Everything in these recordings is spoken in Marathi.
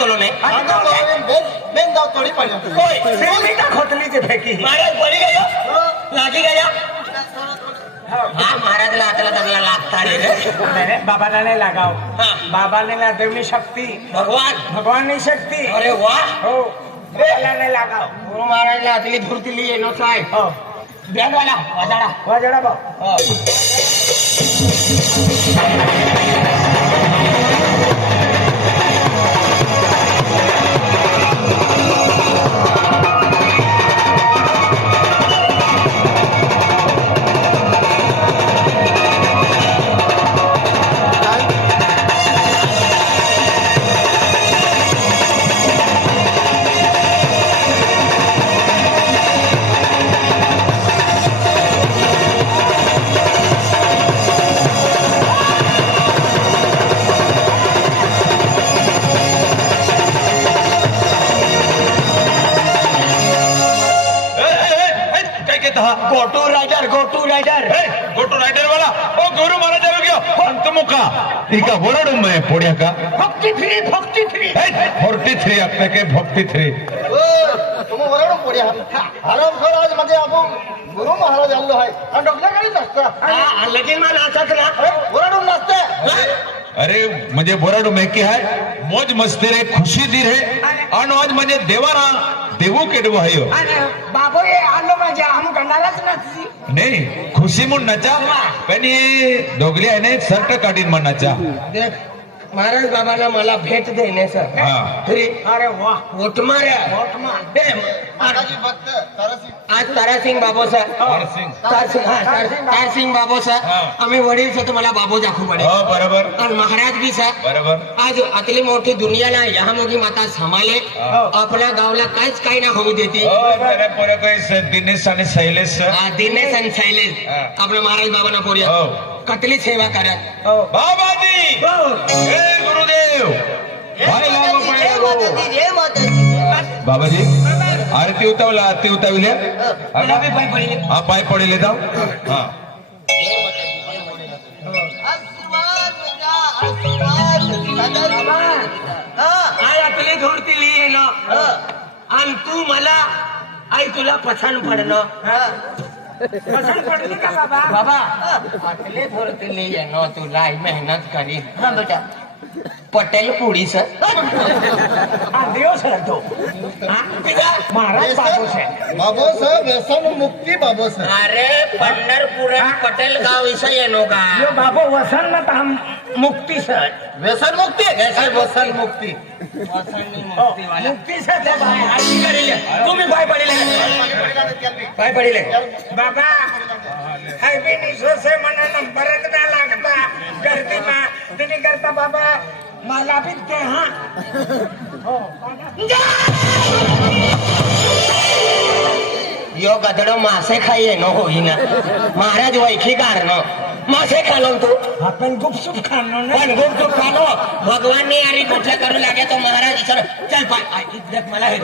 तोलो ने बेन जाओ थोड़ी पड़ जाती कोई सेमी का खोतली से फेंकी महाराज पड़ी गया लागी गया हाँ महाराज लातला तगला लागता रे बाबाला नाही लागाव हाँ बाबाने ना देवनी शक्ती भगवान ની शक्ती अरे वाह हो बाबाला नाही लागाव गुरु महाराज लातली धुरतीली येनो साहेब हो बँड वाला वाजाडा वाजडा भाऊ हो गोटू रायडर गोटू राइडर वाला ओ गुरु महाराज आ गया पंतमुखा इका ಹೊರಡು ಮೇ ಪೋಡ್ಯಾಕ 43 ಆಗ್ತಕ್ಕೆ 43 तुम वरडून पुढे आराम कर आज मध्ये आपण गुरु महाराज आलो आहे आणि डॉक्टर काही नसतं लगीन मा नाचत ना वरडून नसते अरे म्हणजे बोराडू में की है मौज मस्ती रे खुशी दी रे आणि आज म्हणजे देवाना देवू केडव आहे बाबू हे आलो माझ्या आम गणालाच नसती नाही खुशी म्हणून नचा पण हे दोघली आहे ना सर्ट काढीन म्हणण्याचा देख महाराज बाबाला मला भेट देणे सर हा अरे वा ओटमाऱ्या माताजी भक्त सरसी आज तारासिंग बाबो सर तारसिंग. तारसिंग बाबो सर हा. आम्ही वडील सर तुम्हाला बाबो दाखवू पडे हो बरोबर और महाराज भी सर बरोबर आज अतली मोठी दुनियाला यहाँ मोठी माता सांभाळे हा. आपल्या गावला काहीच काही ना होऊ देते हो जरा पोरं काही दिनेश आणि शैलेश दिनेश आणि शैलेश हा. आपल्या महाराज बाबांना पोरिया हो कतली सेवा करत बाबाजी हे गुरुदेव भाई लागो पडे लागो. बाबाजी आरती उतावला आरती उताविले मला बी पाय पडले हा पाय पडेले जाऊ हा आज आपली धोडतीली येणं आणि तू मला आई तुला पसंत पडणं पसंत पडली का बाबा बाबा आपले धोडतीली येणं तुला आई मेहनत करी पटेल पुडी सर देव सर तो महाराज बाबू से बाबो सर व्यसन मुक्ती बाबो सर अरे पंढरपूर पटेल गाव इथं येणो का यो बाबू वसन न हम मुक्ती सर व्यसन मुक्ती व्यसन मुक्ती मुक्ती सर ते बाय आरती करेल तुम्ही पाय पडेल पाय पडेल बाबा हाय बी निसो से मना नंबरच ना लागता करते मा तिने करता बाबा मला बी ते हा हो यो गदडो मासे खाई येणं होईना महाराज वैखी काढणं मासे खालो तू आपण गुपचूप खाणं पण गुपचूप खालो भगवानने यारी कुठल्या करू लागे तो महाराज इच्छा चल पाय देख मला हे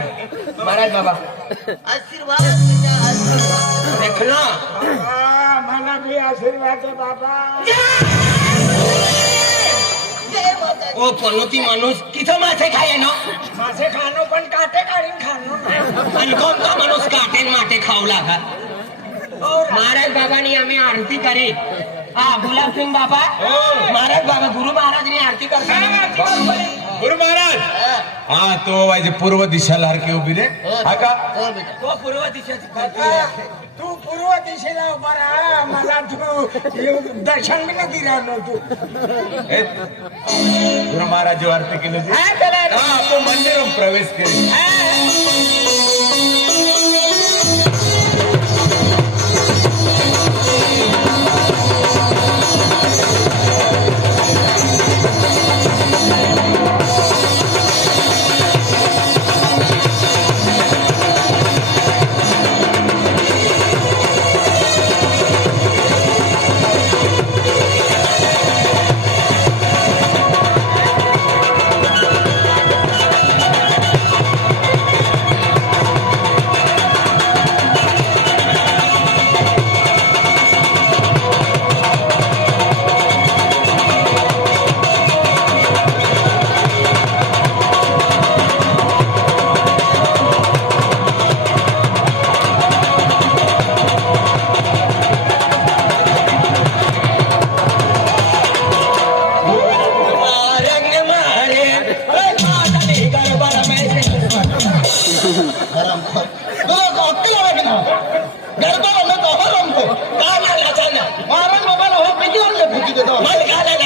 महाराज बाबा आशीर्वाद देखलो मला बी आशीर्वाद दे बाबा ओ पनोती माणूस किती मासे खाय ना मासे खाणं पण काटे काढीन खाणं आणि कोणता माणूस काटेन माटे खाऊ लागा महाराज बाबांनी आम्ही आरती करी हा गुलाबसिंग बाबा महाराज बाबा गुरु महाराजनी आरती करताना गुरु महाराज हा तो वाजे पूर्व दिशाला हरकी उभी रे हा का तो पूर्व दिशेची तू पूर्व दिशेला उभा राहा मला तू दर्शन बी नाही दिलं तू हे, गुरु महाराज जो आरती केली होती हा चला हा तो मंदिर प्रवेश केली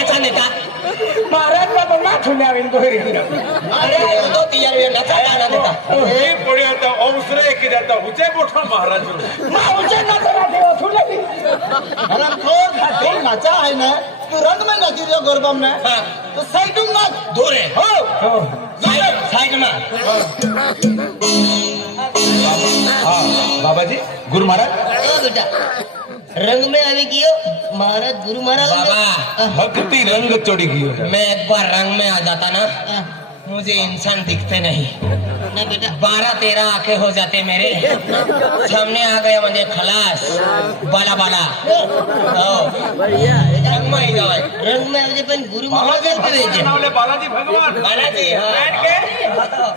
नचा नेता महाराज बाबा ना ठुल्यावेन गोरी अरे तो तियार वे नचा गाना देता हे पुढे आता औसरे की जाता उचे मोठा महाराज माऊचे नचरा देव ठुले हरामखोर तू नाचा है ना तू रंग में नाची जो गरबा में हाँ। तो साइड में नाच दूर है हो साइड में हाँ बाबा जी गुरु महाराज ओ बेटा रंग में आवे कियो महाराज गुरु महाराज बाबा भक्ति रंग चढ़ी गई मैं एक बार रंग में आ जाता ना मुझे इंसान दिखते नहीं ना बेटा 12-13 आंखें हो जाते मेरे सामने आ गया मुझे खलास बाला बाला रंग में ही जाओ रंग में आवे पण गुरु महाराज भेजे बालाजी भगवान बालाजी हाँ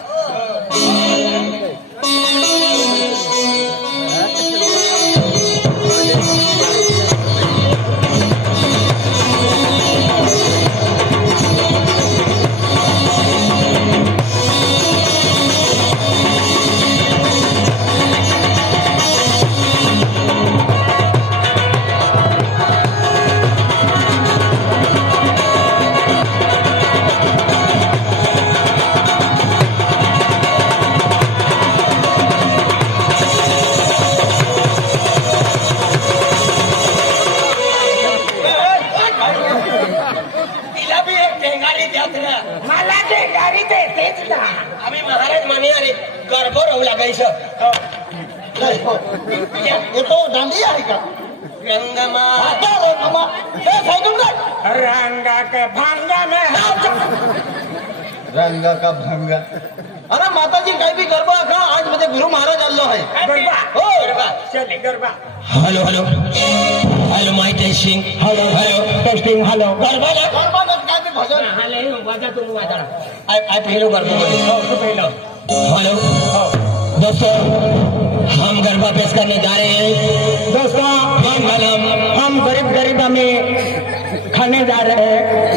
तिला भी एक टेंगारी द्यात ना मला ते गाडी देतेच ना आम्ही महाराज म्हणे अरे गर्भ राहू लागायचं ये तो डांडिया है का रंगमा आता रंगमा ए साइड में नाच रंगा के भांगा में हाथ रंग का भंगा अरे माताजी काही भी गरबा का आज मध्ये गुरु महाराज आलो है गरबा हो गरबा चले garba hello hello hello my testing hello testing hello garba ना गरबा में काय भी भजन हाले वाजा तुम वाजा आई पहलो गरबा बोली तो पहलो हेलो दोस्तों हम गरबा पेश करने जा रहे हैं दोस्तों हम हम गरीब गरीब हमें खाने जा रहे हैं